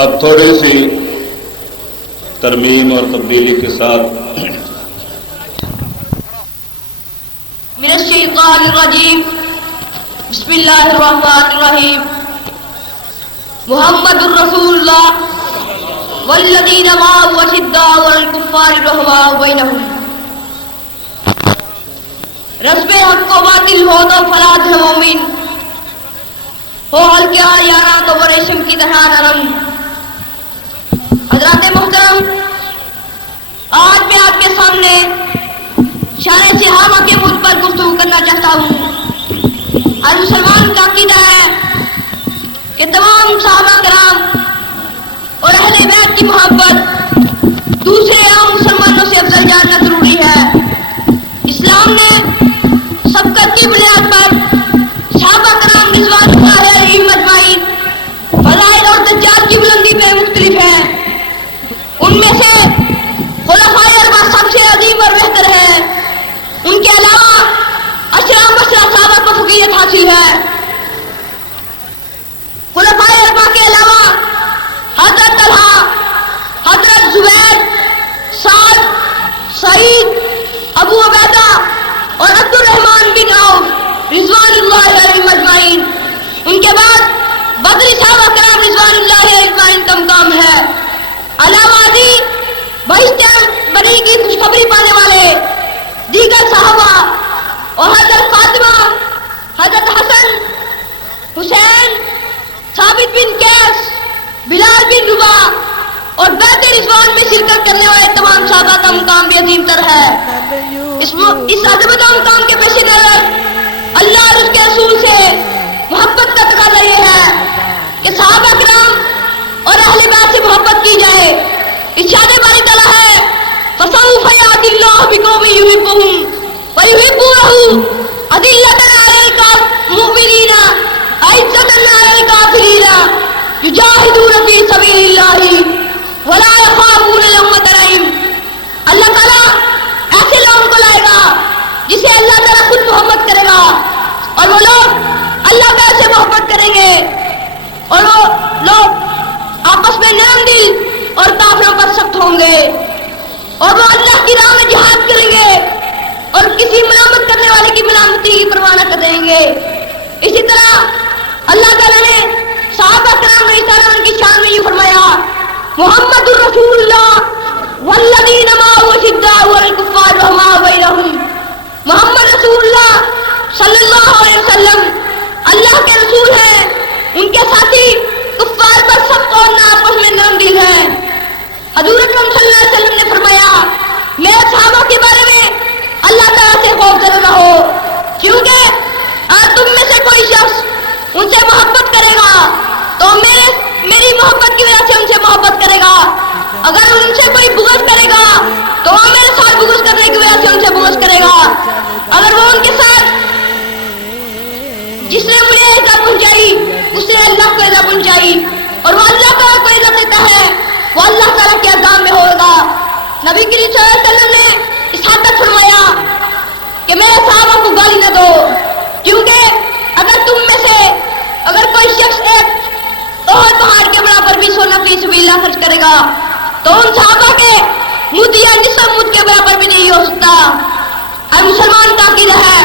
اب تھوڑی سی ترمیم اور تبدیلی کے ساتھ من الشیطان الرجیم بسم اللہ الرحمن الرحیم محمد الرسول اللہ والذین معه اشداء علی الکفار رحماء بینہم رسم حق و باطل ہو تو فلاح ہے مومن ہو ہلکا یارا تو وہ ریشم کی طرح نرم. حضرات محترم، آج میں آپ کے سامنے شان صحابہ کے ملک پر گفتگو کرنا چاہتا ہوں. ہر مسلمان کا عقیدہ ہے کہ تمام صحابہ کرام اور اہل بیت کی محبت دوسرے عام مسلمانوں سے افضل جاننا ضروری ہے. اسلام نے سبقت کی بنیاد پر صحابہ کرام رضوان اللہ علیہم اجمعین فضائل اور درجات کی بلندی پہ مختلف ہے. ان میں سے خلفائے اربعہ سب سے عظیم اور بہتر ہے. ان کے علاوہ اشرا مبشرہ صحابہ کو فقیہت حاصل ہے. خلفائے اربعہ کے علاوہ حضرت طلحہ، حضرت زبیر، سعد، سعید، ابو عبیدہ اور عبد الرحمن بن عوف رضوان اللہ علیہم اجمعین. ان کے بعد بدری صحابہ کرام رضوان اللہ علیہم اجمعین کا مقام ہے. علاوہ ازیں بہشت بری کی خوشخبری پانے والے دیگر صحابہ اور حضرت فاطمہ، حضرت حسن، حسین، ثابت بن قیس، بلال بن رباح اور بیعت رضوان میں شرکت کرنے والے تمام صحابہ کا مقام بھی عظیم تر ہے. اس عظمت و مقام کے پیش نظر اللہ اور اس کے رسول سے محبت کا تقاضا یہ ہے کہ صحابہ کرام اور اہل بیت سے محبت کی جائے. ارشاد باری تعالیٰ ہے فَسَوْفَ يَأْتِي اللَّهُ بِقَوْمٍ يُحِبُّهُمْ وَيُحِبُّونَهُ أَذِلَّةً عَلَى الْمُؤْمِنِينَ أَعِزَّةً عَلَى الْكَافِرِينَ يُجَاهِدُونَ فِي سَبِيلِ اللَّهِ وَلَا يَخَافُونَ لَوْمَةَ لَائِمٍ. اللہ تعالیٰ ایسے لوگوں کو لائے گا جسے اللہ تعالیٰ خود محبت کرے گا، اور وہ لوگ اللہ تعالیٰ سے محبت کریں گے، اور وہ لوگ آپس میں نرم دل اور کافروں پر سخت ہوں گے، اور وہ اللہ کی راہ میں جہاد کریں گے اور کسی ملامت کرنے والے کی ملامتی کی پرواہ نہ کریں گے. اسی طرح اللہ تعالیٰ نے صحابہ کرام رضی اللہ عنہم کی شان میں یہ فرمایا محمد الرسول اللہ والذین معه اشداء علی الکفار رحماء بینہم. محمد رسول اللہ صلی اللہ علیہ وسلم اللہ کے رسول ہیں، ان کے ساتھی کفار پر سخت اور آپس میں نرم دل ہیں. حضور اکرم صلی اللہ علیہ وسلم نے فرمایا میرے صحابہ کے بارے میں اللہ تعالیٰ سے خوف کرو رہو، کیونکہ اگر تم میں سے کوئی شخص ان سے محبت کرے گا تو میری محبت کی وجہ سے ان سے محبت کرے گا. اگر ان سے کوئی بغض کرے گا تو وہ میرے ساتھ بغض کرنے کی وجہ سے ان سے بغض کرے گا. اگر وہ ان کے ساتھ جس نے مجھے عزت پہنچائی اس نے اللہ کو عزت پہنچائی، اور وہ اللہ تعالیٰ کو عزت دیتا ہے وہ اللہ تعالیٰ کے احکام میں ہوگا. نبی کریم صلی اللہ علیہ وسلم نے اس حد تک فرمایا کہ میرے صحابہ کو گالی نہ دو، کیونکہ اگر تم میں سے اگر کوئی شخص ایک احد پہاڑ کے برابر بھی سونا فی سبیل اللہ خرچ کرے گا تو ان صحابہ کے مد یا نصف مد کے برابر بھی نہیں ہو سکتا. ہر مسلمان کا عقیدہ ہے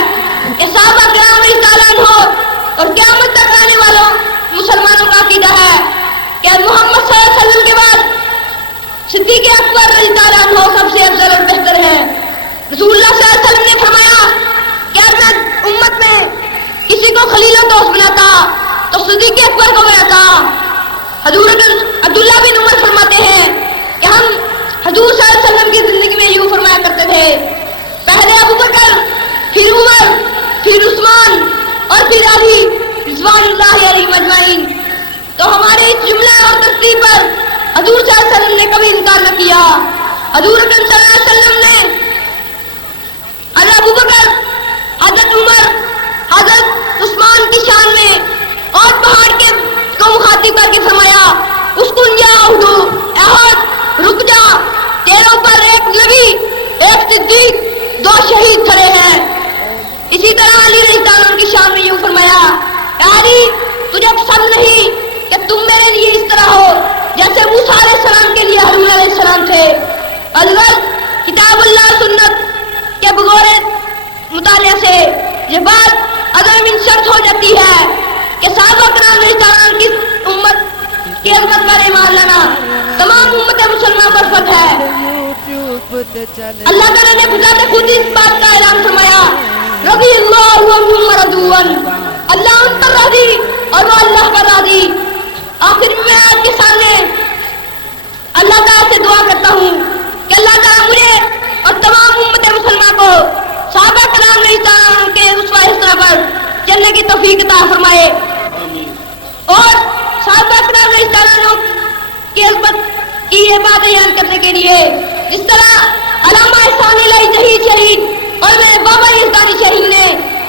کہ صحابہ کرام رضی اللہ عنہم اور قیامت تک آنے والوں مسلمانوں کا عقیدہ ہے کہ محمد صلی اللہ علیہ وسلم کے بعد صدیق اکبر رضی اللہ عنہ سب سے افضل اور بہتر ہے. رسول اللہ صلی اللہ علیہ وسلم نے فرمایا کہ اگر میں امت میں کسی کو خلیل و دوست بناتا تو صدیق اکبر کو بناتا. حضور عبداللہ بن عمر فرماتے ہیں کہ ہم حضور صلی اللہ علیہ وسلم کی زندگی میں یوں فرمایا کرتے تھے پہلے ابو بکر، پھر عمر، پھر عثمان اور پھر علی رضوان اللہ علیہم اجمعین. تو ہمارے اس جملہ اور ترتیب پر حضور صلی اللہ علیہ وسلم نے کبھی انکار نہ کیا. حضور اکرم صلی اللہ علیہ وسلم نے حضرت ابو بکر، حضرت عمر، حضرت عثمان کی شان میں اور پہاڑ کے کو مخاطب کر کے فرمایا اسکن یا اہدو احد رک جا، تیرے اوپر ایک نبی، ایک صدیق، دو شہید کھڑے ہیں. اسی طرح علی رضی اللہ عنہ کی شان میں یوں فرمایا علی تجھے پسند نہیں کہ تم میرے لیے اس طرح ہو جیسے موسیٰ علیہ السلام کے لیے ہارون علیہ السلام تھے. اگر کتاب اللہ سنت کے بغور مطالعہ سے یہ بات اگر منشرت ہو جاتی ہے کہ صحابہ کرام رضی اللہ عنہم کی امت کی عظمت پر ایمان لانا تمام امت مسلمان پر فرض ہے. اللہ تعالیٰ نے بذات خود اس بات کا اعلان فرمایا رضی اللہ عنہم ورضوا عنہ، اللہ ان پر راضی اور وہ اللہ پر راضی. آخر میں آپ کے سامنے اللہ تعالیٰ سے دعا کرتا ہوں کہ اللہ تعالیٰ مجھے اور تمام امت مسلمان کو صحابہ کرام رضی اللہ عنہم کے رسوا حسنہ پر چلنے کی توفیق عطا فرمائے اور صحابہ کرام رضی اللہ عنہم کی عظمت کی یہ بات بیان کرنے کے لیے جس طرح علامہ احسان الہی شہید اور میرے بابا یزدانی شہید نے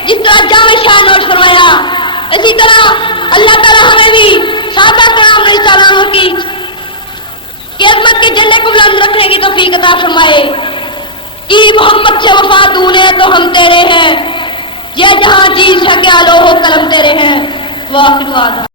جس طرح جامع شان نوش فرمایا، اسی طرح اللہ تعالیٰ ہمیں بھی صحابہ کرام رضی اللہ عنہم کی عظمت کے جھنڈے کو بلند رکھنے کی توفیق عطا فرمائے. کی محمد سے وفا تو نے تو ہم تیرے ہیں، یہ جہاں چیز ہے کیا لوہ قلم تیرے ہیں. واخر دعوانا